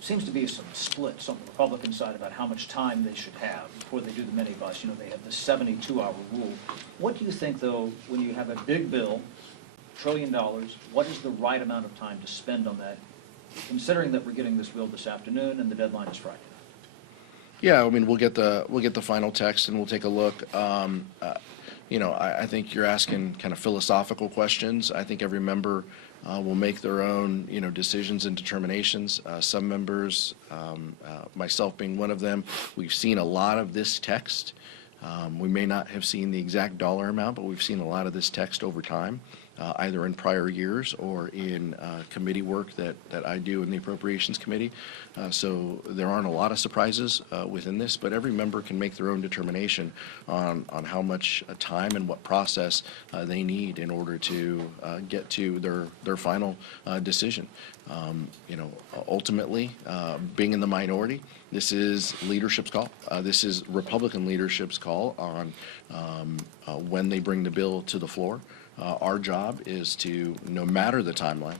Seems to be some splits on the Republican side about how much time they should have before they do the minibus. You know, they have the 72-hour rule. What do you think, though, when you have a big bill, $1 trillion, what is the right amount of time to spend on that, considering that we're getting this bill this afternoon and the deadline is Friday? Yeah, I mean, we'll get the final text and we'll take a look. You know, I think you're asking kind of philosophical questions. I think every member will make their own, you know, decisions and determinations. Some members, myself being one of them, we've seen a lot of this text. We may not have seen the exact dollar amount, but we've seen a lot of this text over time, either in prior years or in committee work that I do in the Appropriations Committee. So there aren't a lot of surprises within this, but every member can make their own determination on how much time and what process they need in order to get to their final decision. You know, ultimately, being in the minority, this is leadership's call. This is Republican leadership's call on when they bring the bill to the floor. Our job is to, no matter the timeline,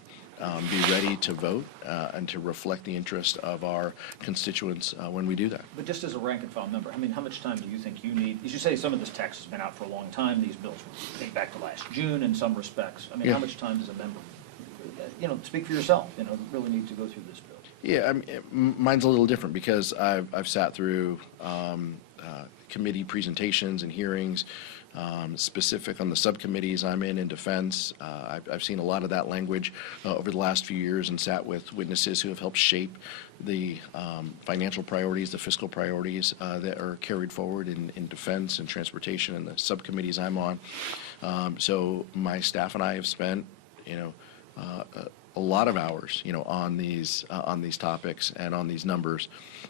be ready to vote and to reflect the interest of our constituents when we do that. But just as a rank and file member, I mean, how much time do you think you need? As you say, some of this text has been out for a long time. These bills date back to last June in some respects. I mean, How much time does a member, you know, speak for yourself, you know, really need to go through this bill? Yeah, I mean, mine's a little different because I've sat through committee presentations and hearings, specific on the subcommittees I'm in defense. I've seen a lot of that language over the last few years and sat with witnesses who have helped shape the financial priorities, the fiscal priorities that are carried forward in defense and transportation and the subcommittees I'm on. So my staff and I have spent, you know, a lot of hours, you know, on these topics and on these numbers.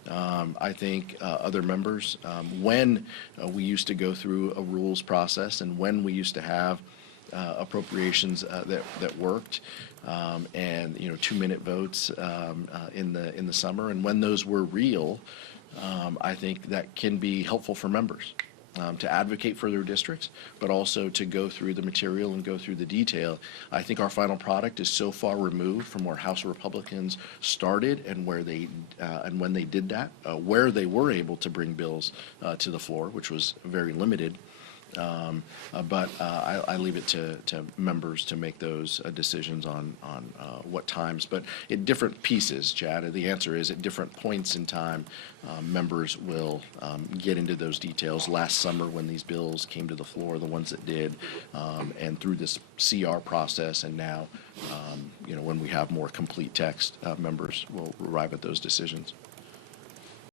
I think other members, when we used to go through a rules process and when we used to have appropriations that worked, and you know, 2-minute votes in the summer, and when those were real, I think that can be helpful for members. To advocate for their districts, but also to go through the material and go through the detail. I think our final product is so far removed from where House Republicans started and where they and when they did that, where they were able to bring bills to the floor, which was very limited. But I leave it to members to make those decisions on what times. But at different pieces, Chad, the answer is at different points in time, members will get into those details. Last summer when these bills came to the floor, the ones that did, and through this CR process, and now, you know, when we have more complete text, members will arrive at those decisions.